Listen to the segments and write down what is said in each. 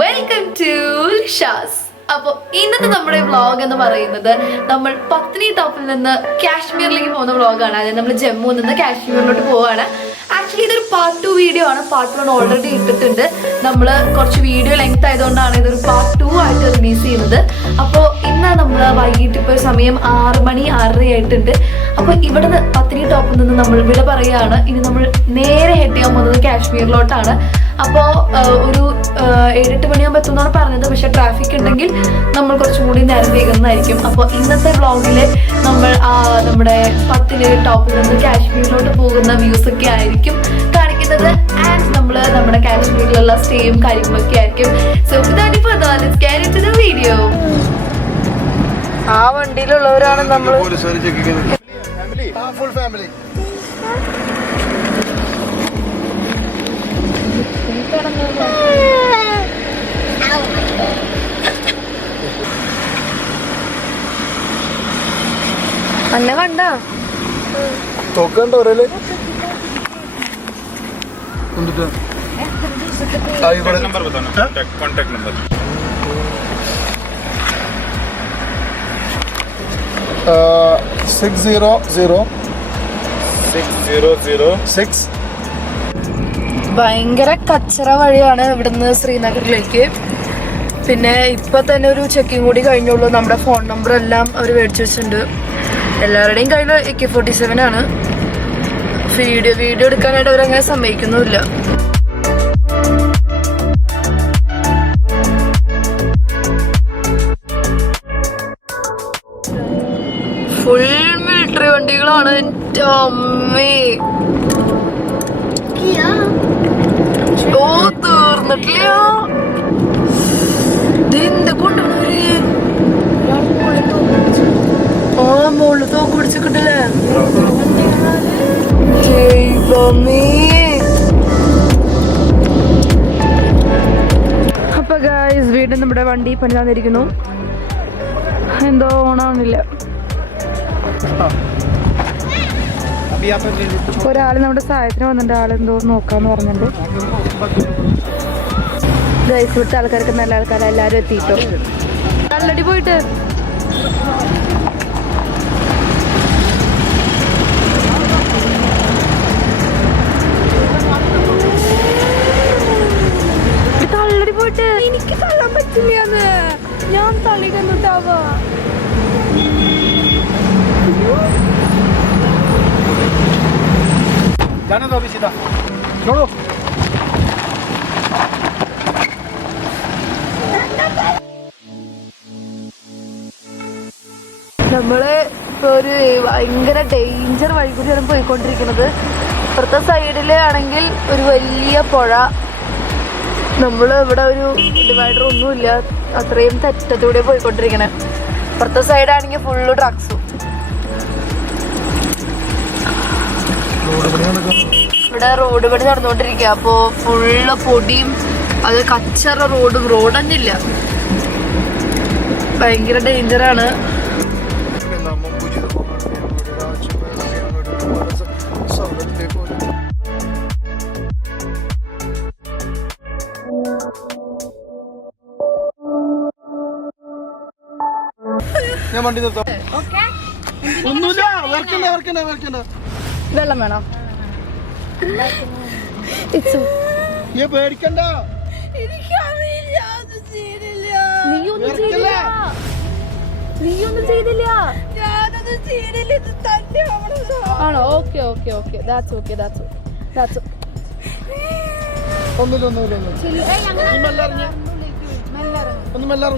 Welcome to Shaz അപ്പോൾ ഇന്നത്തെ നമ്മുടെ വ്ളോഗ് എന്ന് പറയുന്നത് നമ്മൾ പത്നി ടോപ്പിൽ നിന്ന് കാശ്മീരിലേക്ക് പോകുന്ന വ്ളോഗാണ് അതായത് നമ്മൾ ജമ്മു നിന്ന് കാശ്മീരിലോട്ട് പോവാണ് ആക്ച്വലി ഇതൊരു പാർട്ട് ടു വീഡിയോ ആണ്. പാർട്ട് വൺ ഓൾറെഡി ഇട്ടിട്ടുണ്ട്. നമ്മൾ കുറച്ച് വീഡിയോ ലെങ്ത് ആയതുകൊണ്ടാണ് ഇതൊരു പാർട്ട് ടു ആയിട്ട് റിലീസ് ചെയ്യുന്നത്. അപ്പോൾ ഇന്നാ നമ്മൾ വൈകിട്ട് ഇപ്പോൾ സമയം ആറ് മണി ആറര ആയിട്ടുണ്ട്. അപ്പോൾ ഇവിടെ പത്നി ടോപ്പിൽ നിന്ന് നമ്മൾ വിട പറയുകയാണ്. ഇനി നമ്മൾ നേരെ ഹെഡ് ചെയ്യാൻ പോകുന്നത് കാശ്മീരിലോട്ടാണ്. അപ്പോൾ ഒരു ഏഴെട്ട് മണിയാകുമ്പോൾ എത്തുന്നാണ് പറഞ്ഞത്. പക്ഷെ ട്രാഫിക് ഉണ്ടെങ്കിൽ നമ്മൾ കുറച്ചും കൂടി നേരം വൈകുന്നതായിരിക്കും. അപ്പോൾ ഇന്നത്തെ വ്ളോഗിൽ നമ്മൾ നമ്മുടെ പത്തിലെ ടോപ്പിൽ നിന്ന് കാശ്മീരിലോട്ട് പോകുന്ന വ്യൂസ് ഒക്കെ ആയിരിക്കും കാണിക്കുന്നത്. ആൻഡ് നമ്മൾ നമ്മുടെ കാശ്മീരിലുള്ള സ്റ്റേയും കാര്യങ്ങളൊക്കെ ആയിരിക്കും. സോ വിതൗട്ട് വീഡിയോ ആ വണ്ടിയിലുള്ളവരാണ് നമ്മൾ ഫുൾ ഫാമിലി അന്നെ കണ്ടോ? തൊക്കണ്ടോ ഒരേ six zero zero six zero zero six ഭയങ്കര കച്ചറ വഴിയാണ് ഇവിടുന്ന് ശ്രീനഗറിലേക്ക്. പിന്നെ ഇപ്പൊ തന്നെ ഒരു ചെക്കിങ് കൂടി കഴിഞ്ഞുള്ളൂ. നമ്മുടെ ഫോൺ നമ്പർ എല്ലാം അവർ മേടിച്ചു വെച്ചിട്ടുണ്ട്. എല്ലാവരുടെയും കയ്യിൽ എ കെ ഫോർട്ടി സെവൻ ആണ്. വീഡിയോ വീഡിയോ എടുക്കാനായിട്ട് അവരങ്ങനെ സമ്മതിക്കുന്നുമില്ല. ഫുൾ മിലിറ്ററി വണ്ടികളാണ്. എന്റെ അമ്മേ ഓ കൊണ്ടുവന്നവര്? ആ മോൾ തോക്ക് പിടിച്ചിട്ടില്ലേ ദൈവമേ. അപ്പൊ ഗായ്സ് വീണ്ടും നമ്മുടെ വണ്ടി പണി തന്നിരിക്കുന്നു. എന്തോ ഓണാവുന്നില്ല. ഒരാൾ നമ്മുടെ സഹായത്തിന് വന്നിട്ടുണ്ട്. ആളെന്തോ നോക്കാന്ന് പറഞ്ഞിട്ടുണ്ട്. ഗൈസ് ഇവിടുത്തെ ആൾക്കാർക്ക് നല്ല ആൾക്കാർ എല്ലാവരും എത്തിയിട്ടോ? ഓൾറെഡി പോയിട്ട് പോയിട്ട് എനിക്ക് തള്ളാൻ പറ്റില്ല ഞാൻ തള്ളി കണ്ടിട്ടാവാ Dá na നമ്മൾ ഒരു ഭയങ്കര ഡേഞ്ചർ വഴി കൂടിയാണ് പോയിക്കൊണ്ടിരിക്കുന്നത്. ഇപ്പുറത്തെ സൈഡിൽ ആണെങ്കിൽ ഒരു വലിയ പുഴ. നമ്മൾ ഇവിടെ ഒരു ഡിവൈഡർ ഒന്നുമില്ല. അത്രയും തെറ്റത്തൂടെ പോയിക്കൊണ്ടിരിക്കണേ. ഇപ്പുറത്തെ സൈഡാണെങ്കിൽ ഫുള്ള് ഡ്രഗ്സും ഇവിടെ റോഡ് പണി നടന്നുകൊണ്ടിരിക്കുക. അപ്പോ ഫുള്ള് പൊടിയും അത് കച്ചറ റോഡും റോഡ് തന്നെ ഇല്ല ഭയങ്കര ഡേഞ്ചറാണ് ഞാൻ വണ്ടി നിർത്താം. ഒന്നുമില്ല വർക്കണ്ട വർക്കണ്ട വർക്കണ്ട വെള്ളം വേണോ? ഈ പേടിക്കണ്ട. നീയൊന്നും വെറുക്കല്ലേ? ചെയ്തില്ല. നീയൊന്നും ചെയ്തില്ല. ആണോ? Okay okay okay that's okay that's that's ഒന്നുമില്ല ഒന്നുമില്ല ഒന്നുമില്ല. ഒന്ന് മെല്ലെ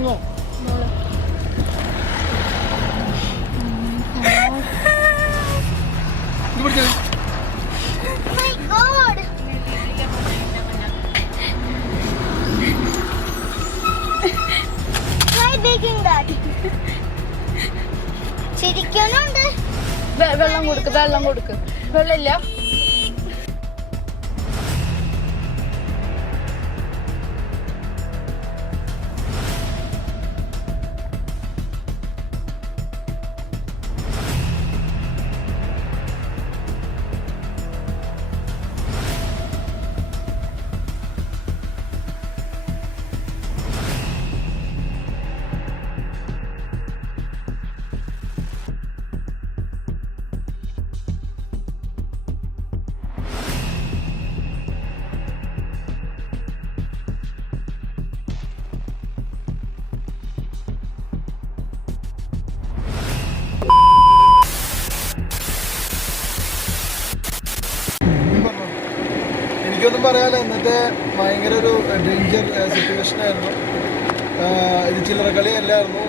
ആ, ഇത് ചില്ലറ കളിയല്ലായിരുന്നു.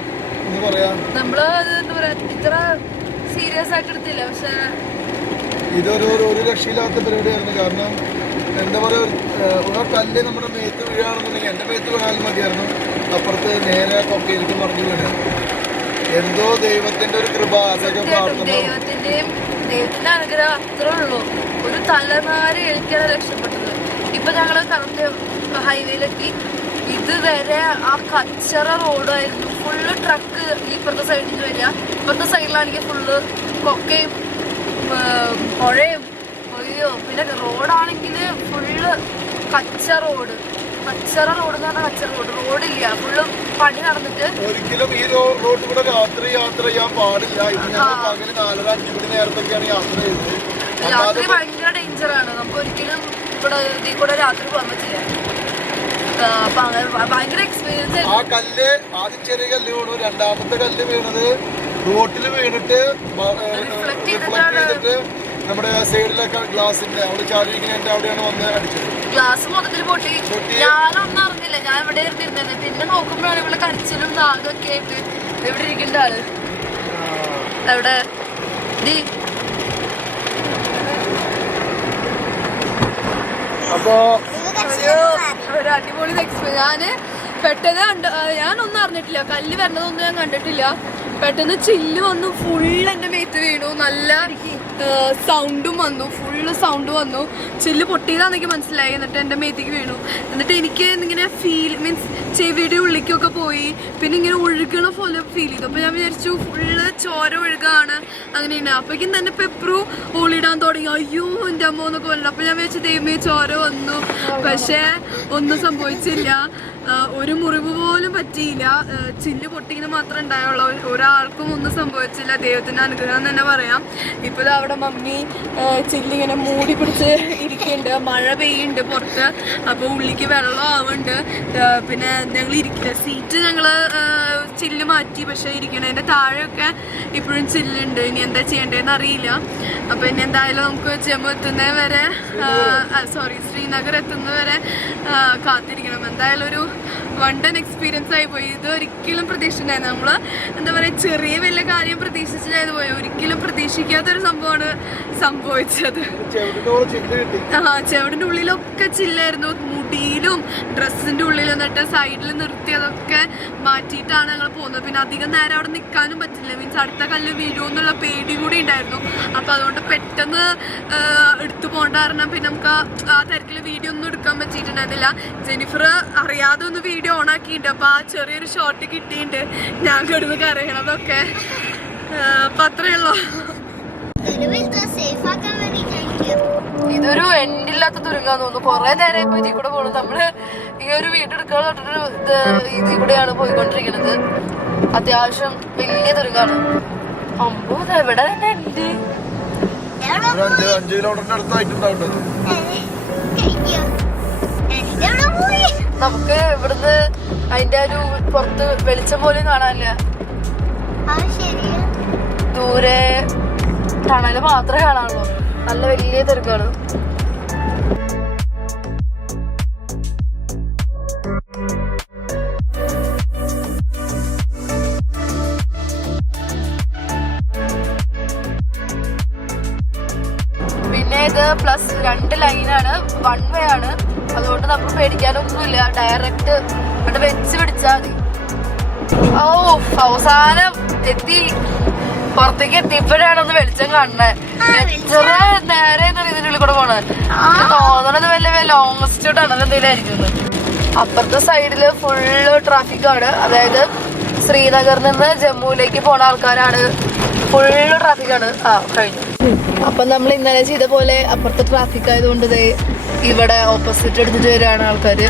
എന്ന് പറയാം? നമ്മൾ എന്താ പറയാ ഇത്ര സീരിയസ് ആയിട്ട് എടുത്തില്ല? പക്ഷെ ഇതൊരു ഒരു ഒരു രക്ഷയില്ലാത്ത പരിപാടിയായിരുന്നു കാരണം എന്താ പറയുക ഒരു കല്ല് നമ്മുടെ മേത്ത് വീഴാണെന്നുണ്ടെങ്കിൽ എന്റെ മേത്ത് വീണാലും മതിയായിരുന്നു. അപ്പുറത്ത് നേരെ കൊക്കയിലേക്ക് മറിഞ്ഞു വീണ്. എന്തോ ദൈവത്തിന്റെ ഒരു കൃപ അതൊക്കെ ദൈവത്തിന്റെയും ദൈവത്തിന്റെ അനുഗ്രഹം അത്രേ ഉള്ളൂ. ഒരു തലനാരി ഏൽക്കാതെ രക്ഷപ്പെട്ടത്. ഇപ്പൊ ഞങ്ങൾ കറക്റ്റ് ഹൈവേയിലെത്തി. ഇതുവരെ ആ കച്ചറ റോഡായിരുന്നു. ഫുള്ള് ട്രക്ക് ഇപ്പുറത്തെ സൈഡിൽ നിന്ന് വരിക. ഇപ്പുറത്തെ സൈഡിലാണെങ്കിൽ ഫുള്ള് കൊക്കയും പുഴയും അയ്യോ പിന്നെ റോഡാണെങ്കിൽ ഫുള്ള് കച്ച റോഡ്. കച്ചറ റോഡ് എന്ന് പറഞ്ഞാൽ കച്ചറ റോഡ്. റോഡില്ല ഫുള്ള് പണി നടന്നിട്ട്. ഒരിക്കലും ഈ റോഡ് കൂടെ രാത്രി യാത്ര ചെയ്യാൻ പാടില്ല. ഇത് ഞങ്ങൾ പകൽ നാലര അഞ്ചു മണി നേരത്തൊക്കെയാണ് യാത്ര ചെയ്തത്. രാത്രി ഭയങ്കര ഡേഞ്ചറാണ് നമുക്ക് ഒരിക്കലും ഇവിടെ ഇതിൽ കൂടെ രാത്രി പോകാൻ പറ്റില്ല ആ, അപ്പൊ അങ്ങനെ ഭ- ഭയങ്കര എക്സ്പീരിയൻസ് ആ കല്ല് ആദ്യം ചെറിയ കല്ല് വീണു രണ്ടാമത്തെ കല്ല് വീണത് റോട്ടിൽ വീണിട്ട് റിഫ്ലക്ട് ചെയ്തിട്ട് നമ്മുടെ സൈഡിലൊക്കെ ഗ്ലാസിന്റെ അവിടെ ചാരിയിരിക്കുന്നതിന്റെ അവിടെയാണ് വന്ന് അടിച്ചത്. ഗ്ലാസ് മൊത്തത്തിൽ പൊട്ടി. ഞാനൊന്നും അറിഞ്ഞില്ല. ഞാൻ ഇവിടെ ഇരുന്നിരുന്നത്. പിന്നെ നോക്കുമ്പോഴാണ് ഇവിടെ കരച്ചിലും നാഗൊക്കെ ആയിട്ട് എവിടെ ഇരിക്കേണ്ട ആൾ. എവിടെ അപ്പോ ഒരു അടിപൊളി എക്സ്പീരിയൻസ് ഞാൻ പെട്ടെന്ന് കണ്ട ഞാനൊന്നും അറിഞ്ഞിട്ടില്ല. കല്ല് വരണതൊന്നും ഞാൻ കണ്ടിട്ടില്ല. പെട്ടെന്ന് ചില്ല് വന്നു. ഫുള്ള് എന്റെ മേത്ത് വീണു. നല്ല സൗണ്ടും വന്നു. ഫുള്ള് സൗണ്ട് വന്നു. ചില്ല് പൊട്ടിയതാണെങ്കിൽ മനസ്സിലായി. എന്നിട്ട് എന്റെ മേത്തേക്ക് വീണു. എന്നിട്ട് എനിക്ക് ഇങ്ങനെ ഫീൽ മീൻസ് ചെവിയുടെ ഉള്ളിക്കൊക്കെ പോയി. പിന്നെ ഇങ്ങനെ ഒഴുകണ പോലെ ഫീൽ ചെയ്തു. അപ്പോൾ ഞാൻ വിചാരിച്ചു ഫുള്ള് ചോര ഒഴുകാണ്. അങ്ങനെയാണ്. അപ്പോഴേക്കും തന്നെ പെപ്പറു ഓളിടാൻ തുടങ്ങി. അയ്യോ എന്റെ അമ്മ എന്നൊക്കെ പറഞ്ഞു അപ്പോൾ ഞാൻ വിചാരിച്ചു ദൈവമേ ചോര വന്നു. പക്ഷേ ഒന്നും സംഭവിച്ചില്ല. ഒരു മുറിവ് പോലും പറ്റിയില്ല. ചില്ല് പൊട്ടിങ്ങനെ മാത്രമേ ഉണ്ടായുള്ളൂ. ഒരാൾക്കും ഒന്നും സംഭവിച്ചില്ല. ദൈവത്തിന്റെ അനുഗ്രഹം എന്ന് തന്നെ പറയാം. ഇപ്പോൾ അവിടെ മമ്മി ചില്ലിങ്ങനെ മൂടി പിടിച്ച് ഇരിക്കുന്നുണ്ട്. മഴ പെയ്യുന്നുണ്ട് പുറത്ത്. അപ്പോൾ ഉള്ളിക്ക് വെള്ളം ആവുന്നുണ്ട്. പിന്നെ ഞങ്ങൾ ഇരിക്കില്ല സീറ്റ് ഞങ്ങൾ ചില്ല് മാറ്റി. പക്ഷേ ഇരിക്കണതിന്റെ താഴെയൊക്കെ ഇപ്പോഴും ചില്ലുണ്ട്. ഇനി എന്താ ചെയ്യേണ്ടതെന്ന് അറിയില്ല. അപ്പോൾ ഇനി എന്തായാലും നമുക്ക് ജമ്മു എത്തുന്നത് വരെ സോറി ശ്രീനഗർ എത്തുന്നത് വരെ കാത്തിരിക്കണം. എന്തായാലും ഒരു വൺ ടൺ എക്സ്പീരിയൻസ് ആയി പോയി. ഇത് ഒരിക്കലും പ്രതീക്ഷിച്ചിട്ടുണ്ടായിരുന്നു നമ്മൾ എന്താ പറയുക ചെറിയ വലിയ കാര്യം പ്രതീക്ഷിച്ചായത് പോയി. ഒരിക്കലും പ്രതീക്ഷിക്കാത്തൊരു സംഭവമാണ് സംഭവിച്ചത്. ആ ചെവിടിന്റെ ഉള്ളിലൊക്കെ ചില്ലായിരുന്നു. മുടിയിലും ഡ്രസ്സിന്റെ ഉള്ളിൽ എന്നിട്ട് സൈഡിൽ നിർത്തിയതൊക്കെ മാറ്റിയിട്ടാണ് ഞങ്ങൾ പോകുന്നത്. പിന്നെ അധികം നേരം അവിടെ നിൽക്കാനും പറ്റില്ല. മീൻസ് അടുത്ത കല്ല് വീഴുമെന്നുള്ള പേടി കൂടി ഉണ്ടായിരുന്നു. അപ്പൊ അതുകൊണ്ട് പെട്ടെന്ന് എടുത്തു പോകേണ്ട കാരണം പിന്നെ നമുക്ക് ആ- ആ വീഡിയോ ഒന്നും എടുക്കാൻ പറ്റിയിട്ടുണ്ടായിരുന്നില്ല. ജെനിഫർ അറിയാതെ ഒന്ന് വീഡിയോ ഓൺ ആക്കിയിട്ടുണ്ട്. അപ്പൊ ആ ചെറിയൊരു ഷോർട്ട് കിട്ടിയിട്ടുണ്ട്. ഞാൻ കിടന്ന് കരയണതൊക്കെ. അപ്പൊ യു ഇതൊരു എൻഡില്ലാത്ത തുരുങ്കാന്ന് തോന്നുന്നു. കൊറേ നേരമായി പോയി ഇതിൽ കൂടെ പോണു. നമ്മൾ ഈ ഒരു വീടെടുക്കാൻ തൊട്ടൊരു ഇത് ഇതിൽ കൂടെയാണ് പോയിക്കൊണ്ടിരിക്കുന്നത് അത്യാവശ്യം വലിയ തുരുങ്കാണ് അമ്പോ ഇത് എവിടെ തന്നെ ഉണ്ട്? അഞ്ച് കിലോമീറ്ററിന്റെ അടുത്തായിട്ടുണ്ടാവുന്നത് നമുക്ക് ഇവിടുന്ന് അതിന്റെ ഒരു പുറത്ത് വെളിച്ചം പോലും കാണാനില്ല. ദൂരെ തണൽ മാത്രമേ കാണാനുള്ളൂ. നല്ല വലിയ തിരക്കാണ്. പിന്നെ ഇത് പ്ലസ് രണ്ട് ലൈനാണ് വൺ വേ ആണ്. അതുകൊണ്ട് നമുക്ക് പേടിക്കാനൊന്നുമില്ല. ഡയറക്റ്റ് അവിടെ വെച്ച് പിടിച്ചാൽ മതി. ഓ അവസാനം എത്തി. പുറത്തേക്ക് എത്തിയപ്പോഴാണ് ഒന്ന് വെളിച്ചം കാണുന്നത് എത്ര നേരെ ഇതിനുള്ളിൽ കൂടെ പോണത് തോന്നണത് വല്ല ലോങ്സ്റ്റ് ടണൽ എന്തെങ്കിലും ആയിരിക്കും അപ്പുറത്തെ സൈഡിൽ ഫുള്ള് ട്രാഫിക് ആണ്. അതായത് ശ്രീനഗറിൽ നിന്ന് ജമ്മുവിലേക്ക് പോണ ആൾക്കാരാണ്. ഫുള്ള് ട്രാഫിക്കാണ് ആ കഴിഞ്ഞു. അപ്പൊ നമ്മൾ ഇന്നലെ ചെയ്ത പോലെ അപ്പുറത്തെ ട്രാഫിക് ആയതുകൊണ്ട് ഇവിടെ ഓപ്പോസിറ്റ് എടുത്തിട്ട് വരികയാണ് ആൾക്കാര്.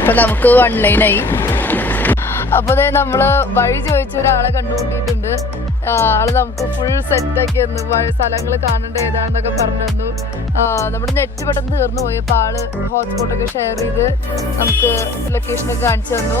അപ്പൊ നമുക്ക് വൺ ലൈൻ ആയി. അപ്പൊ ദേ നമ്മൾ വഴി ചോദിച്ച ഒരാളെ കണ്ടുമുട്ടിയിട്ടുണ്ട്. ആൾ നമുക്ക് ഫുൾ സെറ്റ് ആക്കി തന്നു. സ്ഥലങ്ങൾ കാണേണ്ട ഏതാണെന്നൊക്കെ പറഞ്ഞു തന്നു. നമ്മുടെ നെറ്റ് പെട്ടെന്ന് തീർന്നു പോയി. അപ്പൊ ആൾ ഹോട്ട്സ്പോട്ടൊക്കെ ഷെയർ ചെയ്ത് നമുക്ക് ലൊക്കേഷനൊക്കെ കാണിച്ചു തന്നു.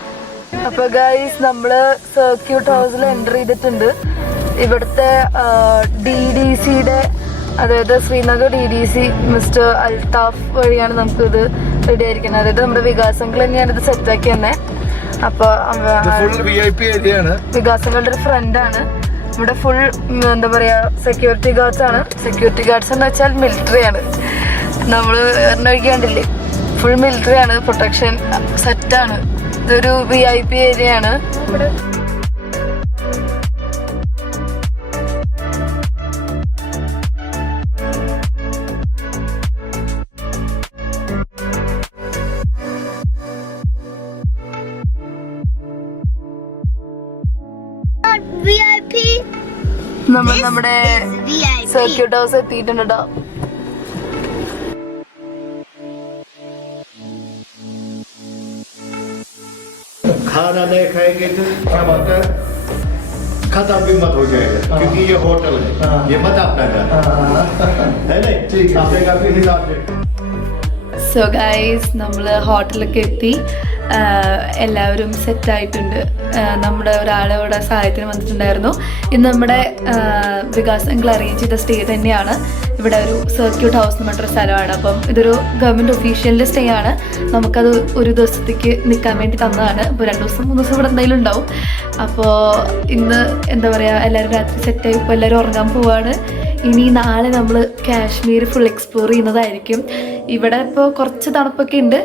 അപ്പൊ ഗൈസ് നമ്മൾ സർക്യൂട്ട് ഹൗസിൽ എന്റർ ചെയ്തിട്ടുണ്ട്. ഇവിടുത്തെ ഡി ഡി സിയുടെ അതായത് Srinagar D D C mister Altaf വഴിയാണ് നമുക്ക് ഇത് റെഡി ആയിരിക്കുന്നത്. അതായത് നമ്മുടെ വികാസങ്ങൾ തന്നെയാണ് ഇത് സെറ്റാക്കി തന്നെ. അപ്പൊ ആണ് വികാസങ്ങളുടെ ഒരു ഫ്രണ്ടാണ് ഇവിടെ ഫുൾ എന്താ പറയാ സെക്യൂരിറ്റി ഗാർഡ്സ് ആണ്. സെക്യൂരിറ്റി ഗാർഡ്സ് എന്ന് വെച്ചാൽ മിലിറ്ററി ആണ്. നമ്മൾ എറിഞ്ഞൊഴിക്കാണ്ടില്ലേ ഫുൾ മിലിറ്ററി ആണ്. പ്രൊട്ടക്ഷൻ സെറ്റാണ് ഇതൊരു വി ഐ പി ഏരിയ ആണ്. VIP നമ്മൾ നമ്മുടെ സർക്യൂട്ട് ഹൗസ് എത്തിയിട്ടുണ്ട് കേട്ടോ खाना नहीं खाएंगे तो क्या बोलते हैं खत्म भी मत हो जाएगा क्योंकि ये होटल है ये मत अपना घर है नहीं ठीक अपने घर के हिसाब से സോ ഗൈസ് നമ്മൾ ഹോട്ടലൊക്കെ എത്തി ആഹ് എല്ലാവരും സെറ്റ് ആയിട്ടുണ്ട് ആഹ് നമ്മുടെ ഒരാളെ ഇവിടെ സഹായത്തിന് വന്നിട്ടുണ്ടായിരുന്നു ഇത് നമ്മുടെ ആഹ് വികാസ് അങ്കിൾ അറേഞ്ച് ചെയ്ത സ്റ്റേ തന്നെയാണ് ഇവിടെ ഒരു സർക്യൂട്ട് ഹൗസ് എന്ന് പറഞ്ഞൊരു സ്ഥലമാണ്. അപ്പം ഇതൊരു ഗവൺമെന്റ് ഒഫീഷ്യലിന്റെ സ്റ്റേ ആണ്. നമുക്കത് ഒരു ദിവസത്തേക്ക് നിൽക്കാൻ വേണ്ടി തന്നതാണ്. അപ്പോൾ രണ്ട് ദിവസം മൂന്ന് ദിവസം ഇവിടെ എന്തായാലും ഉണ്ടാവും. അപ്പോൾ ഇന്ന് എന്താ പറയുക എല്ലാവരും രാത്രി സെറ്റായി ഇപ്പോൾ എല്ലാവരും ഉറങ്ങാൻ പോവാണ്. ഇനി നാളെ നമ്മൾ കാശ്മീർ ഫുൾ എക്സ്പ്ലോർ ചെയ്യുന്നതായിരിക്കും. ഇവിടെ ഇപ്പോൾ കുറച്ച് തണുപ്പൊക്കെ ഉണ്ട്.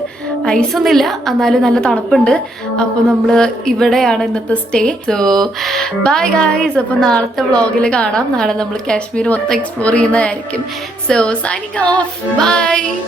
ഐസൊന്നുമില്ല. എന്നാലും നല്ല തണുപ്പുണ്ട്. അപ്പോൾ നമ്മൾ ഇവിടെയാണ് ഇന്നത്തെ സ്റ്റേ. സോ ബൈ ഗായ്സ് അപ്പോൾ നാളത്തെ വ്ളോഗിൽ കാണാം. നാളെ നമ്മൾ കാശ്മീർ മൊത്തം എക്സ്പ്ലോർ ചെയ്യുന്നതായിരിക്കും. So signing off by